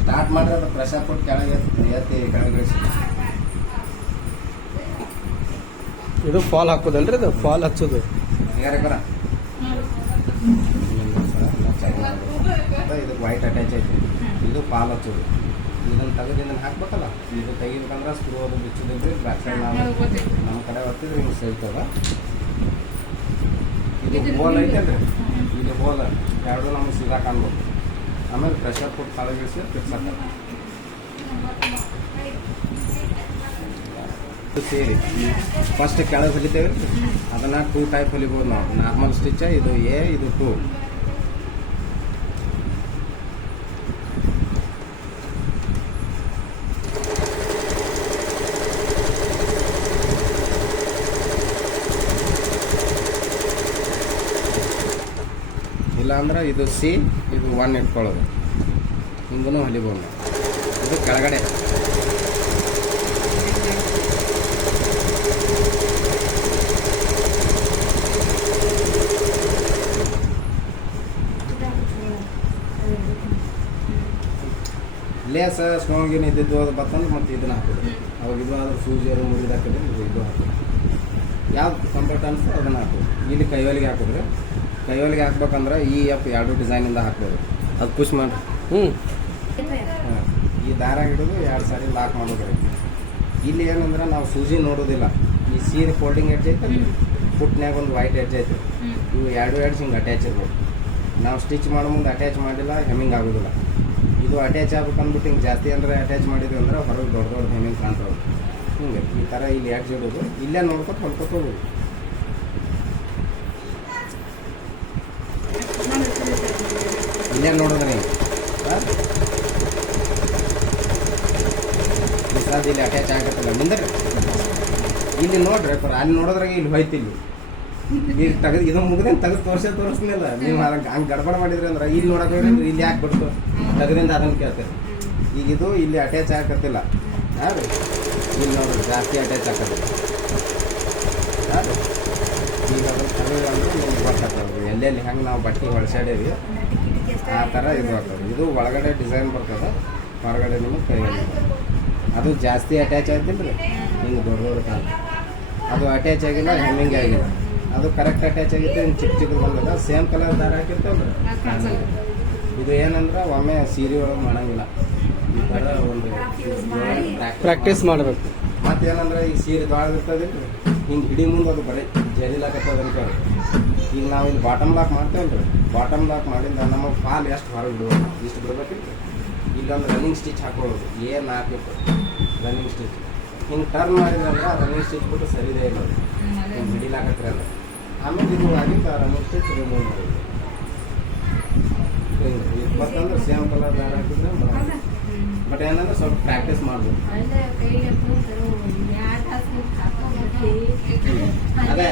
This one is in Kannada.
ಸ್ಟಾರ್ಟ್ ಮಾಡಿದ್ರೆ ಅದು ಪ್ರೆಷರ್ ಕೊಟ್ಟು ಕೆಳಗೆ ಎತ್ತಿ ಕೆಳಗೆ. ಇದು ಫಾಲ್ ಹಾಕೋದಲ್ರಿ, ಇದು ಫಾಲ್ ಹಚ್ಚೋದು. ಇದು ವೈಟ್ ಅಟ್ಯಾಚ್ ಐತಿ, ಇದು ಫಾಲ್ ಹಚ್ಚೋದು. ಇದನ್ನು ತೆಗೆದು ಇದನ್ನು ಹಾಕ್ಬೇಕಲ್ಲ, ಇದು ತೆಗಿಬೇಕಂದ್ರೆ ಸ್ಕ್ರೂ ಅದು ಬಿಚ್ಚೋದಿದ್ರಿ ಬ್ಯಾಕ್ ಸೈಡ್ ನಮ್ಮ ಕಡೆ ಬರ್ತಿದ್ರೆ ಹಿಂಗೆ ಸೇರ್ತದ. ಇದು ಹೋಲ್ ಐತಲ್ರಿ, ಇದು ಹೋಲ್ ಎರಡು ನಮ್ಗೆ ಸೀದಾ ಕಾಣ್ಬೇಕು. ಆಮೇಲೆ ಪ್ರೆಷರ್ ಕೊಟ್ಟು ಕೆಳಗಿಳಿಸಿ ಫಿಕ್ಸ್ ಆಗ್ತದೆ. ಸೇರಿ ಫಸ್ಟ್ ಕೆಳಗೆ ಹೊಲಿತೇವೆ, ಅದನ್ನ 2 ಟೈಪ್ ಹೊಲಿಬೋದು ನಾವು. ನಾರ್ಮಲ್ ಸ್ಟಿಚ್ ಇದು ಎ, ಇದು 2. ಇಲ್ಲಾಂದ್ರೆ ಇದು ಸಿ, ಇದು 1 ಇಟ್ಕೊಳ್ಳೋದು. ಹಿಂಗೂ ಹೊಲಿಬೋದು ನಾವು. ಇದು ಕೆಳಗಡೆ ಲೇಸ್ ಸ್ಟೋನ್ಗೇನು ಇದ್ದಿದ್ದು ಅದು ಬರ್ತಂದ್ರೆ ಮತ್ತೆ ಇದನ್ನ ಹಾಕೋದು. ಅವಾಗ ಇದು ಆದ್ರೆ ಸೂಜಿ ಅದು ಮುಗಿದು ಹಾಕಿದ್ರೆ ಇದು ಹಾಕೋದು. ಯಾವ್ದು ಕಂಫರ್ಟ್ ಅನಿಸ್ತೋ ಅದನ್ನು ಹಾಕೋದು. ಇಲ್ಲಿ ಕೈವಲಿಗೆ ಹಾಕಿದ್ರೆ, ಕೈವಲಿಗೆ ಹಾಕ್ಬೇಕಂದ್ರೆ ಈ ಎಫ್ 2 ಡಿಸೈನಿಂದ ಹಾಕ್ಬೋದು. ಅದು ಪುಷ್ ಮಾಡಿ ಹಾಂ ಈ ದಾರ ಹಿಡಿದು 2 ಸಾರಿ ಲಾಕ್ ಮಾಡೋದು. ಇಲ್ಲಿ ಏನಂದ್ರೆ ನಾವು ಸೂಜಿ ನೋಡೋದಿಲ್ಲ. ಈ ಸೀರೆ ಫೋಲ್ಡಿಂಗ್ ಎಡ್ಜ್ ಐತೆ, ಫುಟ್ನ್ಯಾಗ ಒಂದು ವೈಟ್ ಎಡ್ಜ್ ಐತೆ, ಇವು 2 ಎಡ್ಜ್ ಹಿಂಗೆ ಅಟ್ಯಾಚ್ ಇರ್ಬೋದು. ನಾವು ಸ್ಟಿಚ್ ಮಾಡೋ ಮುಂದೆ ಅಟ್ಯಾಚ್ ಮಾಡಿಲ್ಲ, ಹೆಮ್ಮಿಂಗ್ ಆಗೋದಿಲ್ಲ. ಇದು ಅಟ್ಯಾಚ್ ಆಗ್ಬೇಕಂದ್ಬಿಟ್ಟು ಹಿಂಗೆ ಜಾಸ್ತಿ ಅಂದರೆ ಅಟ್ಯಾಚ್ ಮಾಡಿದ್ವಿ ಅಂದ್ರೆ ಹೊರಗೆ ದೊಡ್ಡ ದೊಡ್ಡ ಹೆಮ್ಮಿಂಗ್ ಕಾಣ್ತವೆ. ಹಿಂಗೆ ಈ ಥರ ಇಲ್ಲಿ ಎಡ್ಜ್ ಇಡೋದು, ಇಲ್ಲೇ ನೋಡ್ಕೊತ ಹೊಲ್ಕೊತ ಹೋಗೋದು. ಇಲ್ಲೇ ನೋಡಿದ್ರಿ ಬಿಸಾದ ಇಲ್ಲಿ ಅಟ್ಯಾಚ್ ಆಗತ್ತಲ್ಲ ಮುಂದೆ ಇಲ್ಲಿ ನೋಡ್ರಿ ಅಲ್ಲಿ ನೋಡೋದ್ರಾಗ ಇಲ್ಲಿ ಹೋಯ್ತಿಲ್ಲ. ಈಗ ತೆಗೆದು ಇದು ಮುಗ್ದೇನು ತೆಗೆದು ತೋರಿಸ್ಲಿಲ್ಲ ನೀವು. ಹಂಗೆ ಗಡ್ಬಡ ಮಾಡಿದ್ರಿ ಅಂದ್ರೆ ಇಲ್ಲಿ ನೋಡೋಕೆ ಇಲ್ಲಿ ಯಾಕೆ ಬಿಡ್ತು ತೆಗೆದಿಂದ ಅದನ್ನು ಕೇಳ್ತೀರಿ. ಈಗ ಇದು ಇಲ್ಲಿ ಅಟ್ಯಾಚ್ ಆಗತ್ತಿಲ್ಲ. ಹಾಂ ರೀ, ಇಲ್ಲಿ ನೋಡ್ರಿ ಜಾಸ್ತಿ ಅಟ್ಯಾಚ್ ಆಗತ್ತಿಲ್ಲ. ಹಾಂ ರೀ, ಈಗ ಅದನ್ನು ತೆಗೆದು ಅಂದ್ರೆ ನಿಮ್ಗೆ ಗೊತ್ತಾಗ್ತದೆ ಎಲ್ಲೆಲ್ಲಿ ಹೆಂಗೆ ನಾವು ಬಟ್ಟೆ ಹೊಳ್ಸಾಡೇವಿ ಆ ಥರ ಇದು ಆಗ್ತದೆ. ಇದು ಒಳಗಡೆ ಡಿಸೈನ್ ಬರ್ತದೆ, ಹೊರಗಡೆ ನಿಮಗೆ ಕೈ ಅದು ಜಾಸ್ತಿ ಅಟ್ಯಾಚ್ ಆಗ್ತಿಲ್ಲ ರೀ. ಹಿಂಗೆ ದೊಡ್ಡ ದೊಡ್ಡ ಕಾಲ ಅದು ಅಟ್ಯಾಚ್ ಆಗಿಲ್ಲ, ಹೆಮ್ಮಿಂಗ್ ಆಗಿಲ್ಲ. ಅದು ಕರೆಕ್ಟ್ ಅಟ್ಯಾಚ್ ಆಗಿತ್ತು, ಹಿಂಗೆ ಚಿಕ್ಕ ಚಿಕ್ಕದು ಬಂದದ. ಸೇಮ್ ಕಲರ್ ದಾರ ಹಾಕಿರ್ತೇವೆ. ಇದು ಏನಂದ್ರೆ ಒಮ್ಮೆ ಸೀರೆ ಒಳಗೆ ಮಾಡೋಂಗಿಲ್ಲ. ಈ ಥರ ಒಂದು ಪ್ರಾಕ್ಟೀಸ್ ಮಾಡಬೇಕು. ಮತ್ತೇನಂದ್ರೆ ಈ ಸೀರೆ ದೊಡ್ಡದಿರ್ತದಿಲ್ಲ ರೀ, ಹಿಂಗೆ ಹಿಡಿ ಮುಂದೆ ಅದು ಬರೀ ಜರಿಲಾಕತ್ತದ ಅನ್ಕೋರಿ. ಈಗ ನಾವು ಇಲ್ಲಿ ಬಾಟಮ್ ಲಾಕ್ ಮಾಡ್ತೇವಲ್ಲ ರೀ, ಬಾಟಮ್ ಲಾಕ್ ಮಾಡಿಂದ ನಮಗೆ ಕಾಲು ಎಷ್ಟು ಹೊರಗೆ ಬಿಡ್ಬೋದು, ಇಷ್ಟು ಬಿಡ್ಬೇಕಿತ್ತು. ಇಲ್ಲೊಂದು ರನ್ನಿಂಗ್ ಸ್ಟಿಚ್ ಹಾಕೊಳ್ಳೋದು, ಏನು ಹಾಕಬೇಕು ರನ್ನಿಂಗ್ ಸ್ಟಿಚ್. ಹಿಂಗೆ ಟರ್ನ್ ಮಾಡಿದ್ರಂದ್ರೆ ಆ ರನ್ನಿಂಗ್ ಸ್ಟಿಚ್ ಬಿಟ್ಟು ಸರಿದೇ ಇಲ್ಲ, ಹಿಂಗೆ ಹಿಡಿಲಾಕತ್ರಿ ಅಂದ್ರೆ. ಆಮೇಲೆ ಇದು ಆಗಿತ್ತು ರನ್ನಿಂಗ್ ಸ್ಟಿಚ್ ರಿಮೂವ್ ಮಾಡೋದು. ಹಿಂಗೆ ಮತ್ತಂದ್ರೆ ಸೇಮ್ ಕಲರ್ ದಾರ ಹಾಕಿದ್ರೆ ಬಟ್ ಏನಂದ್ರೆ ಸ್ವಲ್ಪ ಪ್ರಾಕ್ಟೀಸ್ ಮಾಡ್ಬೋದು. ಅದೇ